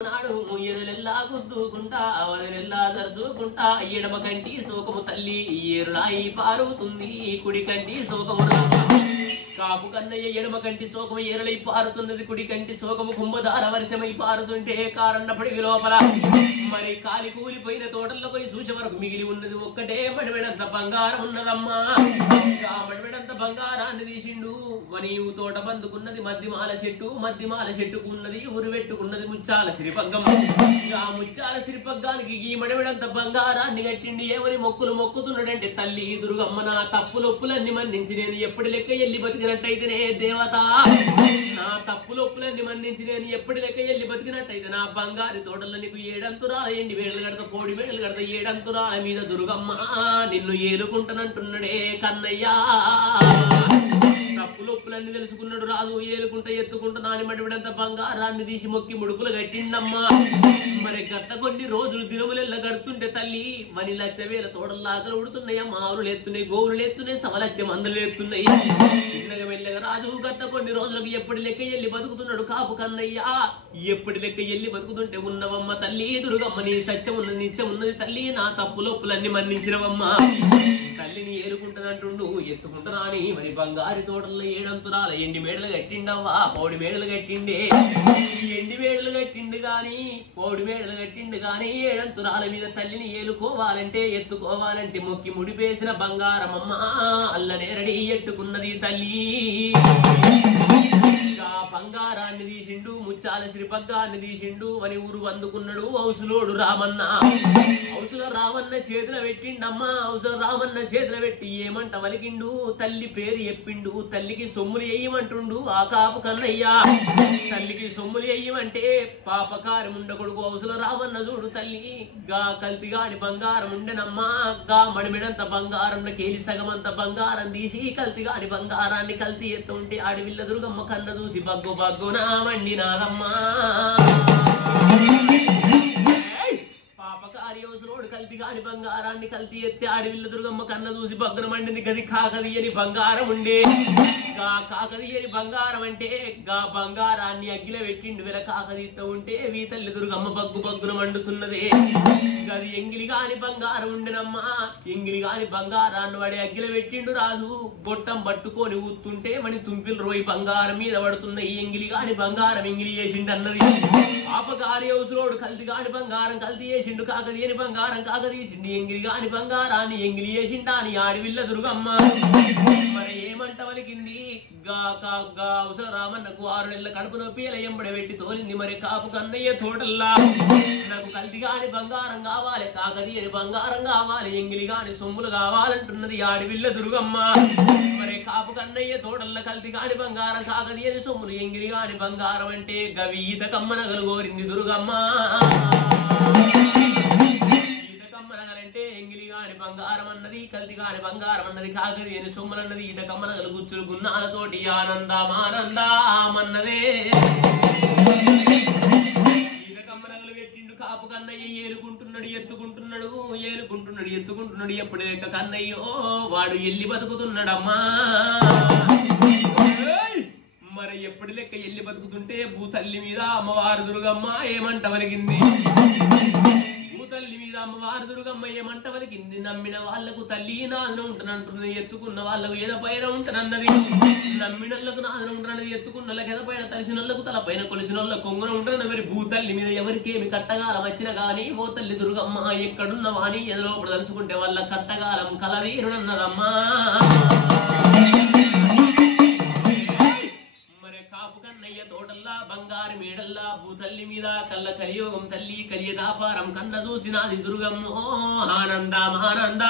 నాడు ఎదులెల్లా గుద్దుకుంటా వదలెల్లా దర్శుకుంటా ఎడమ కంటి శోకము తల్లి ఏరులాయి పారుతుంది కుడి కంటి శోకము కాపు కన్నయ్య ఎడమ కంటి శోకము ఏరులై పారుతున్నది కుడి కంటి శోకము కుంభధార వర్షమై పారుతుంటే కారన్నపడి లోపల మరి కాలి కూలిపోయిన తోటల్లో పోయి చూసే వరకు మిగిలి ఉన్నది ఒక్కటే మడిమెడంత బంగారం ఉన్నదమ్మా ఆ మడిమెడంత బంగారాన్ని తీసిండు నీవు తోట బందుకున్నది మద్దిమాల చెట్టుకు ఉన్నది ఉరి పెట్టుకున్నది ముచ్చాల సిరిపగ్గం ఆ ముచ్చాల సిరిపగ్గానికి ఈ మడిమెడంత బంగారాన్ని కట్టిండి ఏమని మొక్కులు మొక్కుతున్నాడంటే తల్లి దుర్గమ్మ నా తప్పులొప్పులన్నీ మన్నించి నేను ఎప్పటి లెక్క ఎల్లి బతికినట్టయితేనే దేవత నా తప్పులొప్పులన్నీ మన్నించి నేను ఎప్పటి లెక్క ఎల్లి బతికినట్టయితే నా బంగారు తోటల్లో నీకు ఏడంతురాల ఎండి వేడలు కడతా కోడి వేడలు కడతా ఏడంతురాల మీద దుర్గమ్మ నిన్ను ఏలుకుంటానంటున్నాడే కన్నయ్యా తప్పులొప్పులన్నీ తెలుసుకున్నాడు రాదు ఏలుకుంటా ఎత్తుకుంటా నాని మడివిడంత బంగారాన్ని తీసి మొక్కి ముడుపులు కట్టిండమ్మా మరి గట్ట కొన్ని రోజులు దినములెల్ల గడుతుంటే తల్లి మని లచ్చ వేల తోడల్లాగా ఉడుతున్నాయి మావులు ఎత్తున్నాయి గోవులు ఎత్తున్నాయి సవలచ్చ మందులు ఎత్తున్నాయి చిన్నగా మెల్లగా రాజు గట్ట కొన్ని రోజులకు ఎప్పటి లెక్క ఎల్లి బతుకుతున్నాడు కాపు కన్నయ్యా ఎప్పటి లెక్క ఎల్లి బతుకుతుంటే ఉన్నవమ్మ తల్లి దుర్గమ్మ నీ సత్యం ఉన్నది నిత్యం ఉన్నది తల్లి నా తప్పులొప్పులన్నీ మన్నించినవమ్మా తల్లిని ఏలుకుంటానంటుండు ఎత్తుకుంటున్నా అని మరి బంగారు తోటల్లో ఏడంతురాల ఎండి మేడలు కట్టిండవ్వా పౌడి మేడలు కట్టిండే ఎండి మేడలు కట్టిండు గాని పౌడి మేడలు కట్టిండు గాని ఏడంతురాల మీద తల్లిని ఏలుకోవాలంటే ఎత్తుకోవాలంటే మొక్కి ముడిపేసిన బంగారమమ్మ అల్లనేరడి ఎట్టుకున్నది తల్లి బంగారాన్ని తీసిండు ముచ్చాల శ్రీపగ్గాన్ని తీసిండు అని ఊరు అందుకున్నాడు ఔసులోడు రామన్న ఔసుల రామన్న చేతుల పెట్టిండమ్మా ఔసుల రామన్న చేతుల పెట్టి ఏమంట వలికిండు తల్లి పేరు చెప్పిండు తల్లికి సొమ్ములు వేయమంటుండు ఆ కాపు కన్నయ్యా తల్లికి సొమ్ములు వేయమంటే పాపకారం ఉండకొడుకు ఔసుల రామన్న చూడు తల్లి గా కల్తిగాని బంగారం ఉండెనమ్మా గా మడిమిడంత బంగారంలో కేలి సగమంత బంగారం తీసి కల్తిగాని బంగారాన్ని కల్తీ ఎత్తుంటే ఆడివిల్ల దుర్గమ్మ కన్న చూసి బగ్గు బగ్గునా మండినాదమ్మా పాపకార్యోసులోడు కల్తీ కాని బంగారాన్ని కల్తీ ఎత్తే ఆడివిల్ల దుర్గమ్మ కన్న చూసి బగ్గున మండింది గది కాకదీయని బంగారం ఉండే గా కాకదీయని బంగారం అంటే గా బంగారాన్ని అగ్గిల పెట్టిండు వెల కాకదీత ఉంటే వీ తల్లి దుర్గమ్మ బగ్గు బగ్గున మండుతున్నదే గది ఎంగిలి గాని బంగారం ఉండెనమ్మా ఎంగిలి గాని బంగారాన్ని వాడి అగ్గిల పెట్టిండు రాజు గొట్టం పట్టుకొని ఊతుంటే మని తుంపిలు రోయి బంగారం మీద పడుతున్న ఈ ఎంగిలి గాని బంగారం ఎంగిలి చేసిండు అన్నది పాపకార్యోసులోడు కల్తీ కాని బంగారం కల్తీ చేసిండు కాకదీయని బంగారం కాకదీసిండు ఎంగిలి కాని బంగారాన్ని ఎంగిలి చేసిండా అని ఆడివిల్ల దుర్గమ్మ మరి ఏమంట వలికింది అవసర రామన్నకు 6 నెలల కడుపు నొప్పిల ఎంబడి పెట్టి తోలింది మరి కాపు కన్నయ్య తోటల్లా నాకు కల్తీ కాని బంగారం కావాలి కాకదీయని బంగారం కావాలి ఎంగిలి కాని సొమ్ములు కావాలంటున్నది ఆడివిల్ల దుర్గమ్మ మరి కాపు కన్నయ్య తోటల్ల కల్తీ కాని బంగారం కాకదీయని సొమ్ములు ఎంగిలి కాని బంగారం అంటే గవీత కమ్మనగలు కోరింది దుర్గమ్మ అంటే ఎంగిలి గాని బంగారం అన్నది కల్తీ కాని బంగారం అన్నది కాకదీయని సొమ్ములన్నది ఈత కమ్మనగలు గుచ్చులు గున్నాలతోటి ఆనందమానందమన్నదే ఈత కమ్మనగలు పెట్టిండు కాపు కన్నయ్య ఏలుకుంటున్నాడు ఎత్తుకుంటున్నాడు ఎప్పుడు లెక్క కన్నయ్యో వాడు ఎల్లి బతుకుతున్నాడమ్మా మరి ఎప్పటి లెక్క ఎల్లి బతుకుతుంటే భూతల్లి మీద అమ్మవారు దుర్గమ్మ ఏమంట వలిగింది తల్లి మీద అమ్మవారు దుర్గమ్మ ఏమంట వలికింది నమ్మిన వాళ్లకు తల్లి నాదన ఉంటానంటున్నది ఎత్తుకున్న వాళ్ళకు ఎద పైన ఉంటానన్నది నమ్మినోళ్లకు నాదన ఉంటున్నది ఎత్తుకున్నోళ్ళకి ఎద పైన తలిసినోళ్లకు తల పైన కొలిసినోళ్ళకు కొంగున ఉంటున్నది మరి భూతల్లి మీద ఎవరికేమి కట్టగాలం వచ్చిన గాని ఓ తల్లి దుర్గమ్మ ఎక్కడున్న వాణి ఎదలోపడ తలుసుకుంటే వాళ్ళ కట్టగాలం కలదీరునన్నదమ్మా కాపు కన్నయ్య తోటల్లా బంగారు మేడల్లా భూతల్లి మీద కళ్ళ కలియోగం తల్లి కలియదాపారం కన్న చూసినాది దుర్గమ్మ ఆనందమానంద